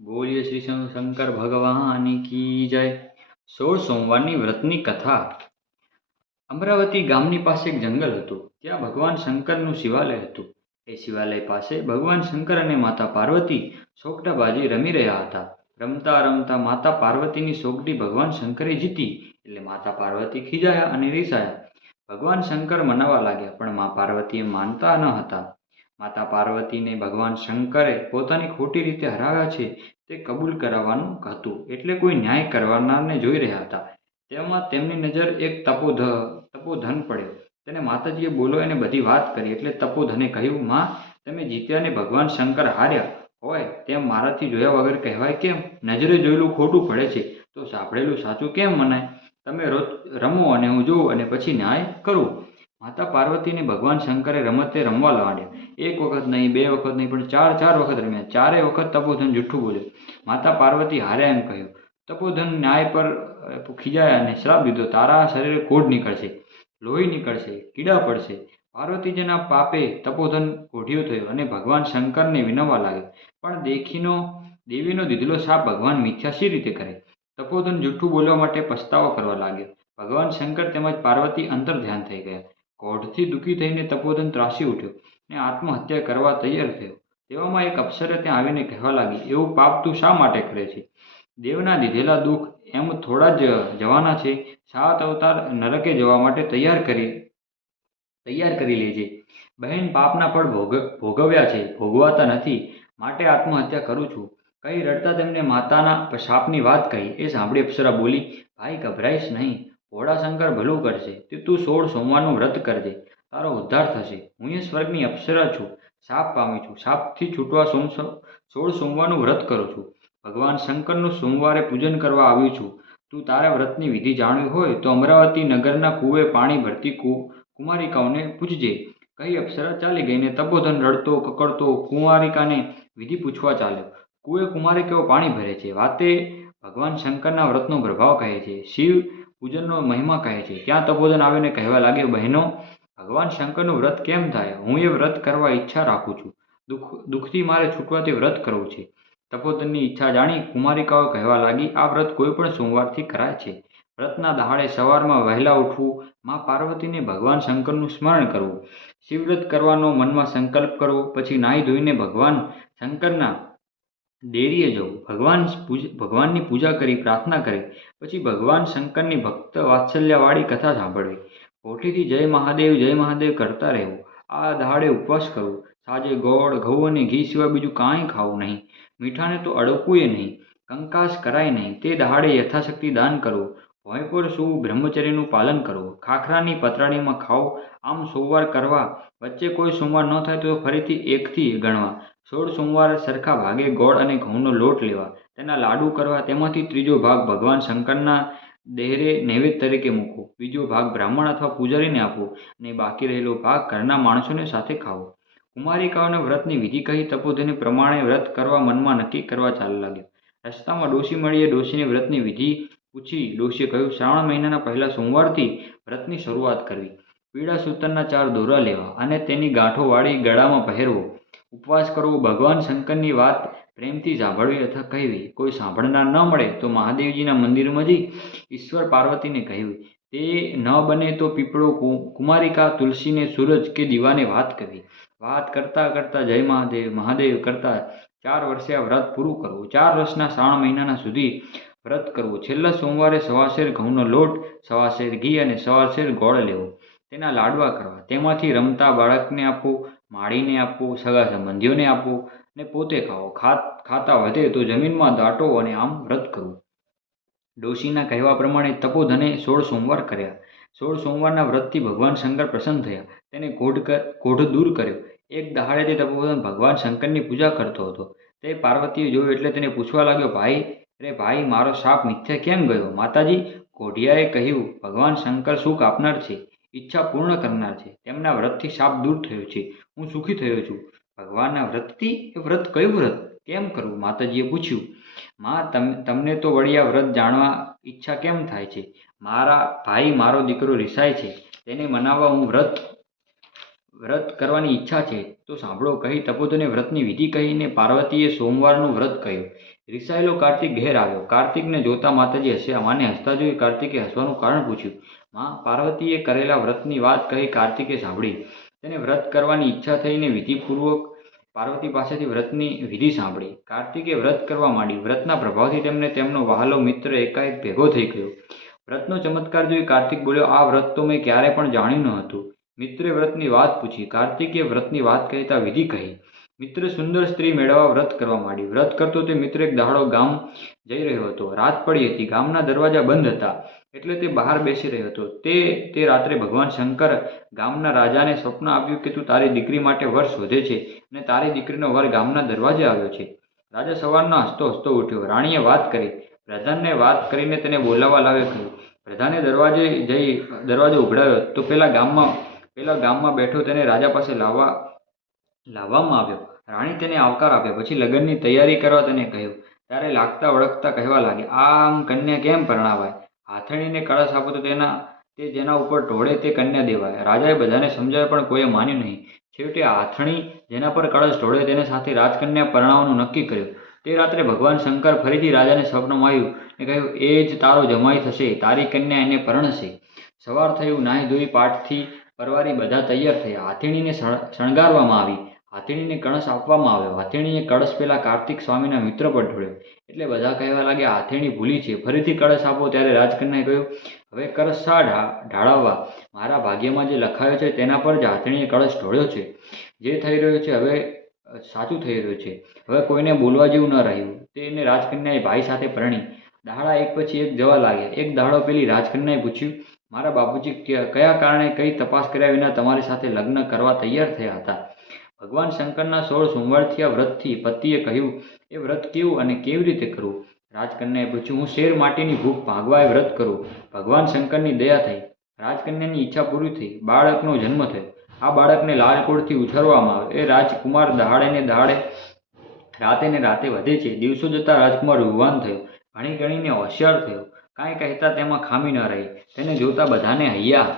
બોલીએ શ્રી શંકર ભગવાન કી જય. સોળ સોમવારની વ્રતની કથા. અમરાવતી ગામની પાસે એક જંગલ હતું. ત્યાં ભગવાન શંકરનું શિવાલય હતું. એ શિવાલય પાસે ભગવાન શંકર અને માતા પાર્વતી સોગટાબાજી રમી રહ્યા હતા. રમતા રમતા માતા પાર્વતીની સોગટી ભગવાન શંકરે જીતી એટલે માતા પાર્વતી ખીજાયા અને રીસાયા. ભગવાન શંકર મનાવા લાગ્યા, પણ મા પાર્વતીએ માનતા ન હતા. માતા પાર્વતીને ભગવાન શંકરે પોતાની ખોટી રીતે હરાવ્યા છે તે કબૂલ કરાવવાનું હતું. એટલે કોઈ ન્યાય કરવાનારને જોઈ રહ્યા હતા. તેમાં તેમની નજર એક તપોધ, તપોધન પડ્યો. તેને માતાજીએ બોલો એને બધી વાત કરી. એટલે તપોધને કહ્યું, માં, તમે જીત્યા ને ભગવાન શંકર હાર્યા. હોય તેમ મારાથી જોયા વગર કહેવાય કેમ? નજરે જોયેલું ખોટું પડે છે. તો સાંભળેલું સાચું કેમ મનાય? તમે રમો અને હું જોઉં અને પછી ન્યાય કરું. માતા પાર્વતીને ભગવાન શંકરે રમતે રમવા લાડ્યા એક વખત નહીં, બે વખત નહીં, પણ ચાર ચાર વખત રમ્યા. ચારે વખત તપોધન જૂઠું બોલ્યું. માતા પાર્વતી હાર્યા એમ કહ્યું, તપોધન ન્યાય પર ખીજાયા અને શ્રાપ દીધો. તારા શરીરે કોઢ નીકળશે, લોહી નીકળશે, કીડા પડશે. પાર્વતીજીના પાપે તપોધન કોઢિયો થયો અને ભગવાન શંકરને વિનવવા લાગ્યો. પણ દેખીનો, દેવીનો દીધેલો સાપ ભગવાન મિથ્યા શી રીતે કરે? તપોધન જૂઠું બોલવા માટે પસ્તાવો કરવા લાગ્યો. ભગવાન શંકર તેમજ પાર્વતી અંતર ધ્યાન થઈ ગયા. કોઢથી દુઃખી થઈને તપોધન ત્રાસી ઉઠ્યો ને આત્મહત્યા કરવા તૈયાર થયો. તેવામાં એક અપ્સરે ત્યાં આવીને કહેવા લાગી, એવું પાપ તું શા માટે કરે છે? દેવના દીધેલા દુઃખ એમ થોડા જ જવાના છે. સાત અવતાર નરકે જવા માટે તૈયાર કરી તૈયાર કરી લેજે. બહેન પાપના ફળ ભોગ, ભોગવ્યા છે, ભોગવાતા નથી. માટે આત્મહત્યા કરું છું. કઈ રડતા તેમને માતાના શાપની વાત કહી. એ સાંભળી અપ્સરા બોલી, ભાઈ ગભરાઈશ નહીં. ભોળા ભલું કરશે તે તું સોળ સોમવારનું વ્રત કરજે. તારો ઉદ્ધાર થશે. હું એ સ્વર્ગની અપ્સરા છું. સાપ પામી છું. સાપથી છૂટવા સોમ સોળ સોમવારનું વ્રત કરું છું. ભગવાન શંકરનું સોમવારે પૂજન કરવા આવ્યું છું. તું તારા વ્રતની વિધિ જાણવી હોય તો અમરાવતી નગરના કૂવે પાણી ભરતી કુમારિકાઓને પૂછજે કઈ અપ્સરા ચાલી ગઈને તબોધન રડતો, કકડતો, કુંવારિકાને વિધિ પૂછવા ચાલ્યો. કુએ કુમારિકાઓ પાણી ભરે છે? વાતે ભગવાન શંકરના વ્રતનો પ્રભાવ કહે છે. શિવ પૂજનનો મહિમા કહે છે. ત્યાં તપોધન આવીને કહેવા લાગ્યો, બહેનો, ભગવાન શંકરનું વ્રત કેમ થાય? હું એ વ્રત કરવા ઈચ્છા રાખું છું. દુઃખ, દુઃખથી મારે છૂટવા તે વ્રત કરવું છે. તપોધનની ઈચ્છા જાણી કુમારિકાઓ કહેવા લાગી, આ વ્રત કોઈ પણ સોમવારથી કરાય છે. વ્રતના દહાડે સવારમાં વહેલા ઉઠવું, મા પાર્વતીને ભગવાન શંકરનું સ્મરણ કરવું. શિવવ્રત કરવાનો મનમાં સંકલ્પ કરવો, પછી નાહી ધોઈને ભગવાન શંકરના ડેરીએ જવું. ભગવાન ભગવાનની પૂજા કરી, પ્રાર્થના કરી, પછી ભગવાન શંકરની ભક્ત વાત્સલ્યવાળી કથા સાંભળવી. કોઠીથી જય મહાદેવ જય મહાદેવ કરતા રહેવું. આ દહાડે ઉપવાસ કરવો. સાંજે ગોળ, ઘઉં અને ઘી સિવાય બીજું કાંઈ ખાવું નહીં. મીઠાને તો અડકવું નહીં. કંકાસ કરાય નહીં. તે દહાડે યથાશક્તિ દાન કરવું. ભોંય પર સૂવું બ્રહ્મચર્યનું પાલન કરવું? ખાખરાની પતરાણીમાં ખાવું, આમ સોમવાર કરવા, વચ્ચે કોઈ સોમવાર ન થાય તો ફરીથી એકથી ગણવા. સોળ સોમવાર સરખા ભાગે ગોળ અને ઘઉંનો લોટ લેવા. તેના લાડુ કરવા, તેમાંથી ત્રીજો ભાગ ભગવાન શંકરના દેહરે નૈવેદ્ય તરીકે મૂકવો. બીજો ભાગ બ્રાહ્મણ અથવા પૂજારીને આપવો અને બાકી રહેલો ભાગ ઘરના માણસોને સાથે ખાવો. કુમારિકાઓને વ્રતની વિધિ કહી તપોધને પ્રમાણે વ્રત કરવા મનમાં નક્કી કરવા ચાલુ લાગ્યો. રસ્તામાં ડોશી મળીએ, ડોશીને વ્રતની વિધિ પૂછી ડોશીએ કહ્યું, શ્રાવણ મહિનાના પહેલા સોમવારથી વ્રતની શરૂઆત કરવી. પીળા સૂતરના ચાર દોરા લેવા અને તેની ગાંઠો વાળી ગળામાં પહેરવો. ઉપવાસ કરવો ભગવાન શંકરની વાત પ્રેમથી સાંભળવી અથવા કહેવી. કોઈ સાંભળનાર ન મળે તો મહાદેવજીના મંદિરમાં જઈ ઈશ્વર પાર્વતીને કહેવી. તે ન બને તો પીપળો કુમારિકા, તુલસીને સૂરજ કે દીવાને વાત કરવી. વાત કરતાં કરતાં જય મહાદેવ મહાદેવ કરતાં ચાર વર્ષે આ વ્રત પૂરું કરવું. ચાર વર્ષના શ્રાવણ મહિનાના સુધી વ્રત કરવું. છેલ્લા સોમવારે સવાશેર ઘઉંનો લોટ, સવાશેર ઘી અને સવાશેર ગોળ લેવો. તેના લાડવા કરવા. તેમાંથી રમતા બાળકને આપવું માળીને આપવું સગા સંબંધીઓને આપવું ને પોતે ખાવો ખાત, ખાતા વધે તો જમીનમાં દાટો અને આમ વ્રત કરવું ડોશીના કહેવા પ્રમાણે તપોધને સોળ સોમવાર કર્યા. સોળ સોમવારના વ્રતથી ભગવાન શંકર પ્રસન્ન થયા. તેને કોઢ કોઢ દૂર કર્યો. એક દહાડે તે તપોધન ભગવાન શંકરની પૂજા કરતો હતો. તે પાર્વતીએ જોયું એટલે તેને પૂછવા લાગ્યો, ભાઈ રે ભાઈ, મારો સાપ મિથ્યા કેમ ગયો? માતાજી, કોઢિયાએ કહ્યું, ભગવાન શંકર સુખ આપનાર છે, ઈચ્છા પૂર્ણ કરનાર છે. તેમના વ્રતથી સાપ દૂર થયો છે. હું સુખી થયો છું. ભગવાનના વ્રતથી એ વ્રત કયું વ્રત? કેમ કરવું માતાજીએ પૂછ્યું. માં, તમ, તમને તો વળી આ વ્રત જાણવા ઈચ્છા કેમ થાય છે? મારા ભાઈ, મારો દીકરો રિસાય છે. તેને મનાવવા હું વ્રત વ્રત કરવાની ઈચ્છા છે. તો સાંભળો, કહી તપોધને વ્રતની વિધિ કહીને પાર્વતીએ સોમવારનું વ્રત કહ્યું. રિસાયેલો કાર્તિક ઘેર આવ્યો. કાર્તિકને જોતા માતાજી હસ્યા. માને હસતા જોઈ કાર્તિકે હસવાનું કારણ પૂછ્યું. માં, પાર્વતીએ કરેલા વ્રતની વાત કહી કાર્તિકે સાંભળી. તેને વ્રત કરવાની ઈચ્છા થઈને વિધિપૂર્વક પાર્વતી પાસેથી વ્રતની વિધિ સાંભળી. કાર્તિકે વ્રત કરવા માંડી. વ્રતના પ્રભાવથી તેમને તેમનો વહાલો મિત્ર એકાએક ભેગો થઈ ગયો. વ્રતનો ચમત્કાર જોઈ કાર્તિક બોલ્યો, આ વ્રત તો મેં ક્યારે પણ જાણ્યું ન હતું. મિત્રે વ્રતની વાત પૂછી. કાર્તિકે વ્રતની વાત કહેતા વિધિ કહી. મિત્ર સુંદર સ્ત્રી મેળવવા વ્રત કરવા માંડી વ્રત કરતો તે મિત્ર એક દાડો ગામ જઈ રહ્યો હતો. રાત પડી હતી. ગામના દરવાજા બંધ હતા એટલે તે બહાર બેસી રહ્યો હતો. તે તે રાત્રે ભગવાન શંકર ગામના રાજાને સ્વપ્ન આપ્યું કે તું તારી દીકરી માટે વર શોધે છે અને તારી દીકરીનો વર ગામના દરવાજે આવ્યો છે. રાજા સવારના હસતો હસતો ઉઠ્યો. રાણીએ વાત કરી. પ્રધાનને વાત કરીને તેને બોલાવવા લાવ્યો કહ્યું, પ્રધાને દરવાજે જઈ, દરવાજો ઉઘડાવ્યો તો પેલા ગામમાં પેલા ગામમાં બેઠો તેને રાજા પાસે લાવવા લાવવામાં આવ્યો. રાણી તેને આવકાર આપ્યો. પછી લગ્નની તૈયારી કરવા તેને કહ્યું ત્યારે લાગતા વળગતા કહેવા લાગે. આમ કન્યા કેમ પરણાવાય? હાથણીને કળશ આપો તો તેના, તે જેના ઉપર ઢોળે તે કન્યા દેવાય. રાજાએ બધાને સમજાવ્યા, પણ કોઈએ માન્યું નહીં. છેવટે હાથણી જેના પર કળશ ઢોળે તેને સાથે રાજકન્યા પરણાવવાનું નક્કી કર્યું. તે રાત્રે ભગવાન શંકર ફરીથી રાજાને સ્વપ્નમાં આવ્યું એ કહ્યું, એ જ તારો જમાઈ થશે. તારી કન્યા એને પરણશે. સવાર થયું નાહી ધોઈ પાઠથી પરવારી બધા તૈયાર થયા. હાથીણીને શણગારવામાં આવી. હાથીણીને કળશ આપવામાં આવ્યો. હાથીણીએ કળશ પહેલાં કાર્તિક સ્વામીના મિત્ર પર ઢોળ્યો. એટલે બધા કહેવા લાગ્યા, હાથીણી ભૂલી છે. ફરીથી કળશ આપો. ત્યારે રાજકન્યાએ કહ્યું, હવે કળશ શા ઢાળવવા? મારા ભાગ્યમાં જે લખાયો છે તેના પર જ હાથણીએ કળશ ઢોળ્યો છે. જે થઈ રહ્યું છે હવે સાચું થઈ રહ્યું છે. હવે કોઈને બોલવા જેવું ન રહ્યું. તેને રાજકન્યાએ ભાઈ સાથે પરણી. દાડા એક પછી એક જવા લાગ્યા. એક દાડો પેલી રાજકન્યાએ પૂછ્યું, મારા બાપુજી કયા કારણે કઈ તપાસ કર્યા વિના તમારી સાથે લગ્ન કરવા તૈયાર થયા હતા? ભગવાન શંકરના સોળ સોમવારથી આ વ્રતથી પતિએ કહ્યું, એ વ્રત કેવું અને કેવી રીતે કરવું? રાજકન્યાએ પૂછ્યું, હું શેર માટેની ભૂખ ભાગવા એ વ્રત કરું? ભગવાન શંકરની દયા થઈ. રાજકન્યાની ઈચ્છા પૂરી થઈ. બાળકનો જન્મ થયો. આ બાળકને લાલકોડથી ઉછેરવામાં આવે એ રાજકુમાર દહાડે ને દહાડે, રાતે ને રાતે વધે છે. દિવસો જતાં રાજકુમાર યુવાન થયો. ઘણી ગણીને હોશિયાર થયો. કાંઈ કહેતા તેમાં ખામી ન રહી. તેને જોતા બધાને હૈયા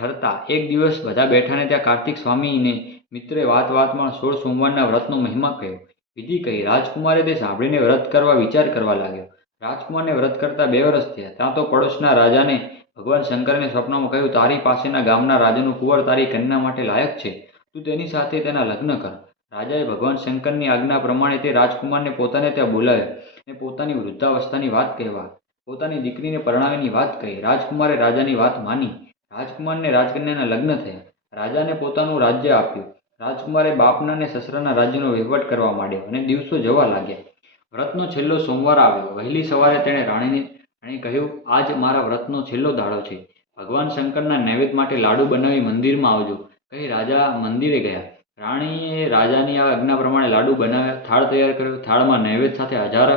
ઠરતા એક દિવસ બધા બેઠાને ત્યાં કાર્તિક સ્વામીને મિત્રે વાત વાતમાં સોળ સોમવારના વ્રતનો મહિમા કહ્યો. વિધિ કહી, રાજકુમારે તે સાંભળીને વ્રત કરવા વિચાર કરવા લાગ્યો. રાજકુમારને વ્રત કરતા બે વર્ષ થયા. ત્યાં તો પડોશના રાજાને ભગવાન શંકરને સ્વપ્નમાં કહ્યું, તારી પાસેના ગામના રાજાનું કુંવર તારી કન્યા માટે લાયક છે. તું તેની સાથે તેના લગ્ન કર. રાજાએ ભગવાન શંકરની આજ્ઞા પ્રમાણે તે રાજકુમારને પોતાને ત્યાં બોલાવ્યો અને પોતાની વૃદ્ધાવસ્થાની વાત કહેવા, પોતાની દીકરીને પરણાવીની વાત કહી. રાજકુમારે રાજાની વાત માની. રાજકુમારને રાજકન્યાના લગ્ન થયા. રાજાને પોતાનું રાજ્ય આપ્યું. રાજકુમારે બાપના અને સસરાના રાજ્યનો વહીવટ કરવા માંડ્યો અને દિવસો જવા લાગ્યા. વ્રતનો છેલ્લો સોમવાર આવ્યો. વહેલી સવારે તેણે રાણીને રાણી કહ્યું, આજ મારા વ્રતનો છેલ્લો દાડો છે. ભગવાન શંકરના નૈવેદ્ય માટે લાડુ બનાવી મંદિરમાં આવજો. કહી રાજા મંદિરે ગયા. રાણીએ રાજાની આ આજ્ઞા પ્રમાણે લાડુ બનાવ્યા, થાળ તૈયાર કર્યો. થાળમાં નૈવેદ્ય સાથે હજાર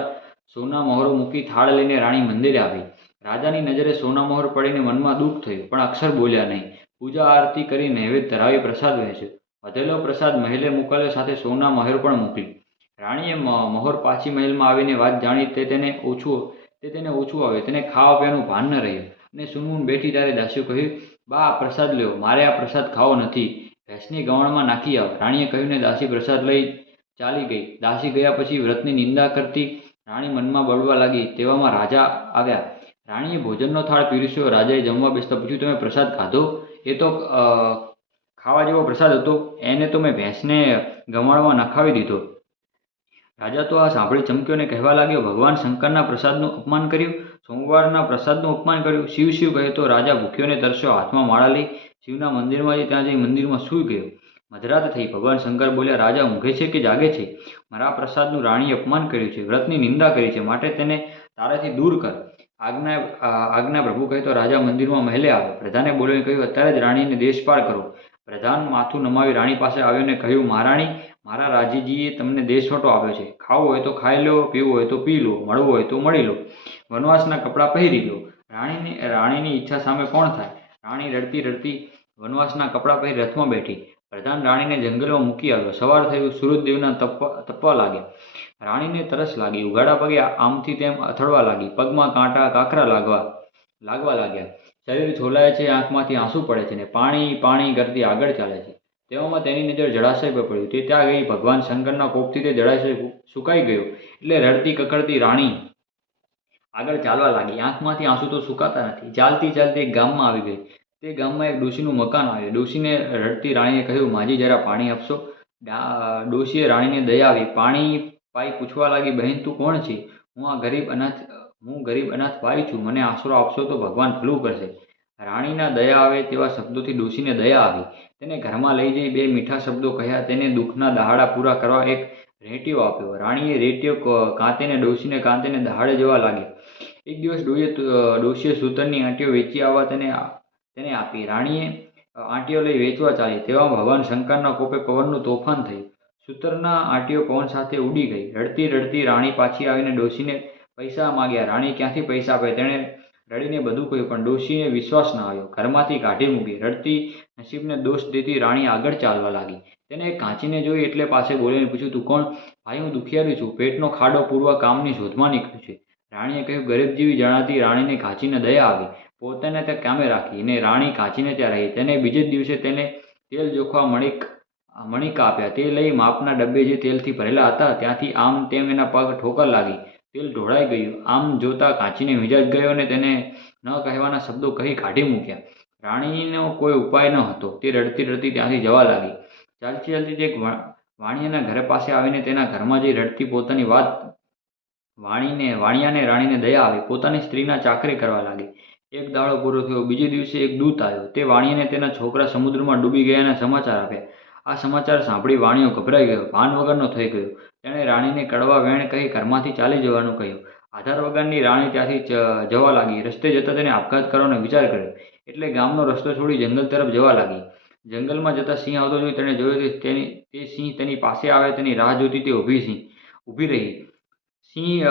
સોના મહોરો મૂકી થાળ લઈને રાણી મંદિરે આવી. રાજાની નજરે સોના મહોર પડીને મનમાં દુઃખ થયું, પણ અક્ષર બોલ્યા નહીં. પૂજા આરતી કરી નૈવેદ્ય ધરાવી પ્રસાદ વહેંચ્યો. વધેલો પ્રસાદ મહેલે મોકલ્યો સાથે સોના મહેર પણ મોકલી રાણીએ મહોર પાછી મહેલમાં આવીને વાત જાણી તે તેને ઓછું, તે તેને ઓછું આવ્યું તેને ખાવા પીવાનું ભાન ન રહ્યું. અને સુનમુન બેઠી ત્યારે દાસીઓ કહ્યું, બા આ પ્રસાદ લ્યો, મારે આ પ્રસાદ ખાવો નથી. ભેંસની ગવણમાં નાખી આવ. રાણીએ કહ્યું ને દાસી પ્રસાદ લઈ ચાલી ગઈ. દાસી ગયા પછી વ્રતની નિંદા કરતી રાણી મનમાં બળવા લાગી. તેવામાં રાજા આવ્યા. રાણીએ ભોજનનો થાળ પીરસ્યો. રાજાએ જમવા બેસતા પૂછ્યું, તમે પ્રસાદ ખાધો? એ તો ખાવા જેવો પ્રસાદ હતો. એને તો મેં ભેંસને ગમાડવા નખાવી દીધો. રાજા તો આ સાંભળી ચમક્યો ને કહેવા લાગ્યો, ભગવાન શંકરના પ્રસાદનું અપમાન કર્યું? સોમવારના પ્રસાદનું અપમાન કર્યું? શિવ શિવ કહે તો રાજા ભૂખ્યોને તરસ્યો, હાથમાં માળા લઈ શિવના મંદિરમાં જઈ ત્યાં જઈ મંદિરમાં સૂઈ ગયો. મધરાત થઈ ભગવાન શંકર બોલ્યા, રાજા, ઊંઘે છે કે જાગે છે? મારા પ્રસાદનું રાણીએ અપમાન કર્યું છે, વ્રતની નિંદા કરી છે, માટે તેને તારાથી દૂર કર. આજ્ઞા આજ્ઞા પ્રભુ કહે તો રાજા મંદિરમાં મહેલે આવે પ્રધાને બોલીને કહ્યું, અત્યારે જ રાણીને દેશપાળ કરો. પ્રધાન માથું નમાવી રાણી પાસે આવ્યો કહ્યું, મહારાણી, મારા રાજીજીએ તમને દેશવટો આપ્યો છે. ખાવો હોય તો ખાઈ લો, પીવું હોય તો પી લો, મળવું હોય તો મળી લો. વનવાસના કપડાં પહેરી લો. રાણીની રાણીની ઈચ્છા સામે કોણ થાય? રાણી રડતી રડતી વનવાસના કપડાં પહેરી રથમાં બેઠી. પ્રધાન રાણીને જંગલમાં મૂકી આવ્યો. સવાર થયું, સૂરજદેવના તપવા તપવા લાગ્યા. રાણીને તરસ લાગી. ઉઘાડા પગે આમથી તેમ અથડવા લાગી. પગમાં કાંટા, કાંકરા લાગવા લાગવા લાગ્યા. શરીર છોલાય છે, આંખમાંથી આંસુ પડે છે ને પાણી પાણી કરતી આગળ ચાલે છે. તેવામાં તેની નજર જળાશય પર પડી તે ત્યાં ગઈ. ભગવાન શંકરના કોપથી તે જળાશય સુકાઈ ગયો. એટલે રડતી, કકડતી રાણી આગળ ચાલવા લાગી. આંખમાંથી આંસુ તો સુકાતા નથી. ચાલતી ચાલતી એક ગામમાં આવી ગઈ. તે ગામમાં એક ડોશીનું મકાન આવ્યું. ડોશીને રડતી રાણીએ કહ્યું, માજી, જરા પાણી આપશો? ડોશીએ રાણીને દયા આવી. પાણી પાઈ પૂછવા લાગી બહેન, તું કોણ છે? હું આ ગરીબ અનાથ હું ગરીબ અનાથ ભાઈ છું, મને આશરો આપશો તો ભગવાન ભલું કરશે. રાણીના દયા આવે તેવા શબ્દોથી ડોશીને દયા આવી. તેને ઘરમાં લઈ જઈ બે મીઠા શબ્દો કહ્યા, તેને દુઃખના દહાડા પૂરા કરવા એક રેટિયો આપ્યો. રાણીએ રેટિયો કાંતેને, ડોશીને કાંતેને દહાડે જવા લાગી એક દિવસ ડોઈએ ડોશીએ સૂતરની આંટીઓ વેચી આવવા તેને તેને આપી. રાણીએ આંટીઓ લઈ વેચવા ચાલી. તેવામાં ભગવાન શંકરના કોપે પવનનું તોફાન થયું. સૂતરના આંટીઓ પવન સાથે ઉડી ગઈ. રડતી રડતી રાણી પાછી આવીને ડોશીને પૈસા માગ્યા. રાણી ક્યાંથી પૈસા આપે? તેણે રડીને બધું કહ્યું, પણ ડોશીને વિશ્વાસ ના આવ્યો. ઘરમાંથી કાઢી મૂકી. રડતી નસીબને દોષ દેતી રાણી આગળ ચાલવા લાગી. તેને કાંચીને જોઈ એટલે પાસે બોલીને પૂછ્યું, તું કોણ? ભાઈ, હું દુખિયારી છું. પેટનો ખાડો પૂરવા કામની શોધમાં નીકળ્યું છે. રાણીએ કહ્યું, ગરીબ જેવી જણાતી રાણીને કાંચીને દયા આવી. પોતાને ત્યાં કામે રાખી? અને રાણી કાંચીને ત્યાં રહી. તેને બીજે જ દિવસે તેને તેલ જોખવા મણિક, મણિકા આપ્યા. તે લઈ માપના ડબ્બે જે તેલથી ભરેલા હતા, ત્યાંથી આમ તેમ એના પગ ઠોકર લાગી. તેલ ઢોળાઈ ગયું. આમ જોતા કાંચીને મિજાજ ગયો અને તેને ન કહેવાના શબ્દો કહી કાઢી મૂક્યા. રાણીનો કોઈ ઉપાય ન હતો. તે રડતી રડતી ત્યાંથી જવા લાગી. ચાલતી ચાલતી તે વાણિયાના ઘર પાસે આવીને તેના ઘરમાં જઈ રડતી પોતાની વાત, વાણીને, વાણિયાને, રાણીને દયા આવી. પોતાની સ્ત્રીના ચાકરી કરવા લાગી. એક દાડો પૂરો થયો. બીજે દિવસે એક દૂત આવ્યો. તે વાણીને તેના છોકરા સમુદ્રમાં ડૂબી ગયાના સમાચાર આપ્યા. આ સમાચાર સાંભળી વાણીઓ ગભરાઈ ગયો. ભાન વગરનો થઈ ગયો. તેણે રાણીને કડવા વેણ કહી ઘરમાંથી ચાલી જવાનું કહ્યું. આધાર વગરની રાણી ત્યાંથી જવા લાગી. રસ્તે જતાં તેને આપઘાત કરવાનો વિચાર કર્યો. એટલે ગામનો રસ્તો છોડી જંગલ તરફ જવા લાગી. જંગલમાં જતાં સિંહ આવતો જોઈ તેણે જોયું કે તેની, તે સિંહ તેની પાસે આવે તેની રાહ જોતી તે ઊભી સિંહ, ઊભી રહી. સિંહ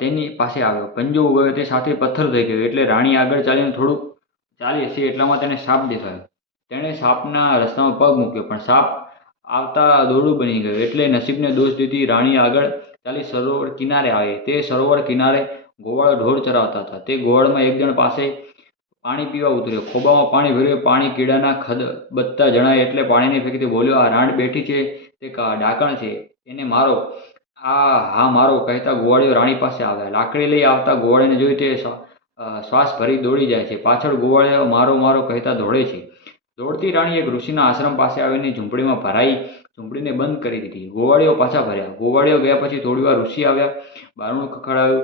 તેની પાસે આવ્યો. પંજો ઉગાવ્યો તે સાથે પથ્થર થઈ ગયો. એટલે રાણી આગળ ચાલીને થોડુંક ચાલી હશે એટલામાં તેને સાપ દેખાયો. તેણે સાપના રસ્તામાં પગ મૂક્યો, પણ સાપ આવતા દોરડું બની ગયું. એટલે નસીબને દોષ દીધી રાણી આગળ ચાલી સરોવર કિનારે આવે. તે સરોવર કિનારે ગોવાળો ઢોર ચરાવતા હતા. તે ગોવાળમાં એક જણ પાસે પાણી પીવા ઉતર્યો. ખોબામાં પાણી ભર્યું. પાણી કીડાના ખદ બત્તા જણાય એટલે પાણીને ફેંકીથી બોલ્યો, આ રાણ બેઠી છે. તે ડાકણ છે? એને મારો. આ, હા, મારો, કહેતા ગોવાળીઓ રાણી પાસે આવ્યા. લાકડી લઈ આવતા ગોવાળીને જોઈ તે શ્વાસ ભરી દોડી જાય છે. પાછળ ગોવાળીઓ, મારો મારો, કહેતા દોડે છે. દોડતી રાણી એક ઋષિના આશ્રમ પાસે આવીને ઝૂંપડીમાં ભરાઈ, ઝૂંપડીને બંધ કરી દીધી. ગોવાળીઓ પાછા ભર્યા ગોવાળીઓ ગયા પછી થોડી વાર ઋષિ આવ્યા. બારણું ખખડાવ્યું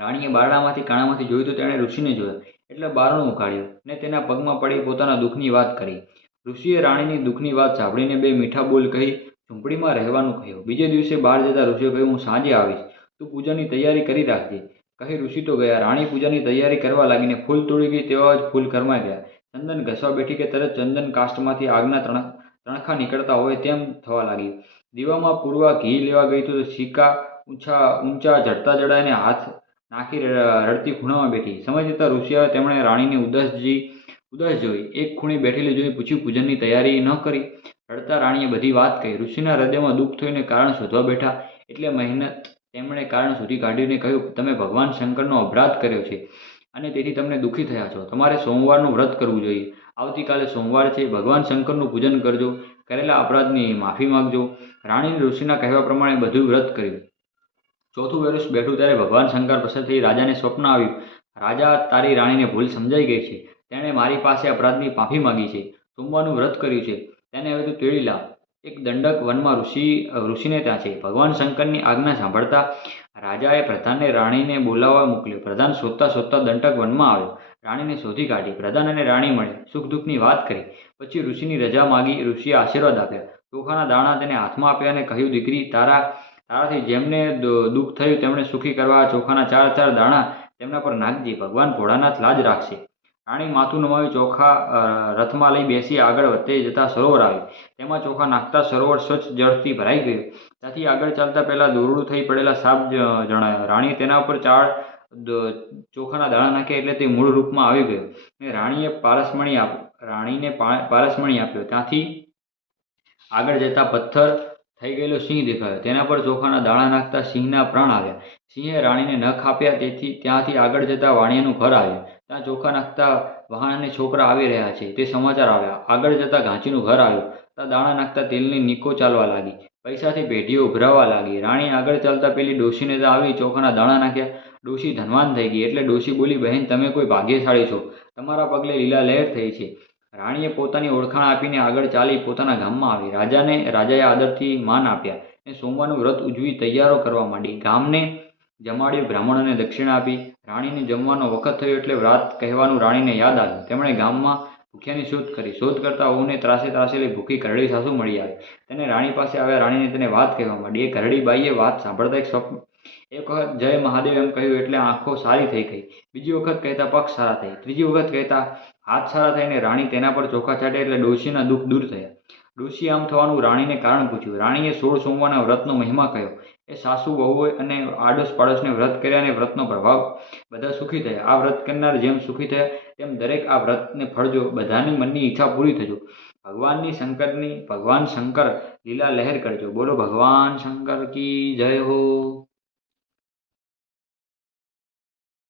રાણીએ બારણામાંથી કાણામાંથી જોયું તો તેણે ઋષિને જોયા. એટલે બારણું ઉઘાડ્યું ને તેના પગમાં પડી પોતાના દુઃખની વાત કરી. ઋષિએ રાણીની દુઃખની વાત સાંભળીને બે મીઠા બોલ કહી, ઝૂંપડીમાં રહેવાનું કહ્યું. બીજે દિવસે બહાર જતા ઋષિએ કહ્યું હું સાંજે આવીશ. તું પૂજાની તૈયારી કરી રાખજે. કહી ઋષિ તો ગયા. રાણી પૂજાની તૈયારી કરવા લાગીને ફૂલ તોડી ગઈ તેવા જ ફૂલ ઘરમાં ગયા. ચંદન ઘસવા બેઠી કે તરત ચંદન કાષ્ટમાંથી આગના તણ તણખા નીકળતા હોય તેમ થવા લાગી. દીવામાં પૂરવા ઘી લેવા ગઈ તો સિક્કા ઊંચા ઊંચા ઝડતા જડાઈને હાથ નાખી રડતી ખૂણામાં બેઠી. સમય જતાં ઋષિયાએ તેમણે રાણીને ઉદાસજી ઉદાસ જોઈ. એક ખૂણી બેઠેલી જોઈ પૂછ્યું, પૂજનની તૈયારી ન કરી? રડતા રાણીએ બધી વાત કહી. ઋષિના હૃદયમાં દુઃખ થઈને કારણ શોધવા બેઠા. એટલે મહેનત તેમણે કારણ શોધી કાઢીને કહ્યું, તમે ભગવાન શંકરનો અપરાધ કર્યો છે. અને તેથી તમને દુઃખી થયા છો. તમારે સોમવારનું વ્રત કરવું જોઈએ. આવતીકાલે સોમવાર છે. ભગવાન શંકરનું પૂજન કરજો. કરેલા અપરાધની માફી માગજો. રાણીને ઋષિના કહેવા પ્રમાણે બધું વ્રત કર્યું. ચોથું વર્ષ બેઠું ત્યારે ભગવાન શંકર પ્રસન્ન થઈ રાજાને સ્વપ્ન આવ્યું. રાજા, તારી રાણીને ભૂલ સમજાઈ ગઈ છે. તેણે મારી પાસે અપરાધની માફી માગી છે. સોમવારનું વ્રત કર્યું છે. તેને હવે તું તેડી લા. એક દંડક વનમાં ઋષિ, ઋષિને ત્યાં છે. ભગવાન શંકરની આજ્ઞા સાંભળતા રાજાએ પ્રધાનને રાણીને બોલાવવા મોકલ્યો. પ્રધાન શોધતા શોધતા દંટક વનમાં આવ્યો. રાણીને શોધી કાઢી. પ્રધાન અને રાણી મળ્યા સુખ દુઃખની વાત કરી. પછી ઋષિની રજા માગી ઋષિએ આશીર્વાદ આપ્યા. ચોખાના દાણા તેને હાથમાં આપ્યા અને કહ્યું, દીકરી, તારા, તારાથી જેમને દુઃખ થયું, તેમણે સુખી કરવા ચોખાના ચાર ચાર દાણા તેમના પર નાખજે ભગવાન ભોળાનાથ લાજ રાખશે. રાણી માથું નમાવી ચોખા રથમાં લઈ બેસી આગળ વધતે જતા સરોવર આવ્યું તેમાં ચોખા નાખતા સરોવર સ્વચ્છ જળથી ભરાઈ ગયું. ત્યાંથી આગળ ચાલતા પહેલાં દોરડું થઈ પડેલા સાપ જણાયો. રાણીએ તેના ઉપર ચાળ ચોખાના દાણા નાખ્યા એટલે તે મૂળ રૂપમાં આવી ગયો. અને રાણીએ પારસમણી આપ, રાણીને પારસમણી આપ્યો. ત્યાંથી આગળ જતા પથ્થર થઈ ગયેલો સિંહ દેખાયો. તેના પર ચોખાના દાણા નાખતા સિંહના પ્રાણ આવ્યા. સિંહે રાણીને નખ આપ્યા, તેથી ત્યાંથી આગળ જતા વાણિયાનું ઘર આવ્યું. ત્યાં ચોખા નાખતા વાહન અને છોકરા આવી રહ્યા છે. તે સમાચાર આવ્યા. આગળ જતા ઘાંચીનું ઘર આવ્યું. ત્યાં દાણા નાખતા તેલની નીકો ચાલવા લાગી. પૈસાથી પેઢીઓ ઉભરાવા લાગી. રાણી આગળ ચાલતા પેલી ડોશીને તો આવી ચોખાના દાણા નાખ્યા. ડોશી ધનવાન થઈ ગઈ. એટલે ડોશી બોલી, બહેન, તમે કોઈ ભાગ્યશાળી છો. તમારા પગલે લીલા લહેર થઈ છે. રાણીએ પોતાની ઓળખાણ આપીને આગળ ચાલી પોતાના ગામમાં આવી. રાજાને, રાજાએ આદરથી માન આપ્યા અને સોમવારનું વ્રત ઉજવી તૈયારો કરવા માંડી. ગામને જમાડ્યું, બ્રાહ્મણોને દક્ષિણા આપી. રાણીને જમવાનો વખત થયો એટલે વ્રત કહેવાનું રાણીને યાદ આવ્યું. તેમણે ગામમાં ભૂખ્યાની શોધ કરી. શોધ કરતા વહુને ત્રાસે ત્રાસેલી ભૂખી ઘરડી સાસુ મળી આવી. તેને રાણી પાસે આવ્યા રાણીને તેને વાત કહેવા માંડી એ ઘરડી બાઈએ વાત સાંભળતા એક સ્વપ્ન, એક વખત જય મહાદેવ એમ કહ્યું એટલે આંખો સારી થઈ ગઈ. બીજી વખત કહેતા પગ સારા થઈ. ત્રીજી વખત કહેતા હાથ સારા થઈને રાણી તેના પર ચોખા છાંટે એટલે ડોશીના દુઃખ દૂર થયા. ડોશી આમ થવાનું રાણીને કારણ પૂછ્યું. રાણીએ સોળ સોમવારના વ્રતનો મહિમા કહ્યો. એ સાસુ, વહુએ અને આડોશ પાડોશને વ્રત કર્યા અને વ્રતનો પ્રભાવ બધા સુખી થયા. આ વ્રત કરનાર જેમ સુખી થયા, તેમ દરેક આ વ્રતને ફળજો. બધાની મનની ઈચ્છા પૂરી થજો. ભગવાનની શંકરની, ભગવાન શંકર લીલા લહેર કરજો. બોલો, ભગવાન શંકર કી જય હો.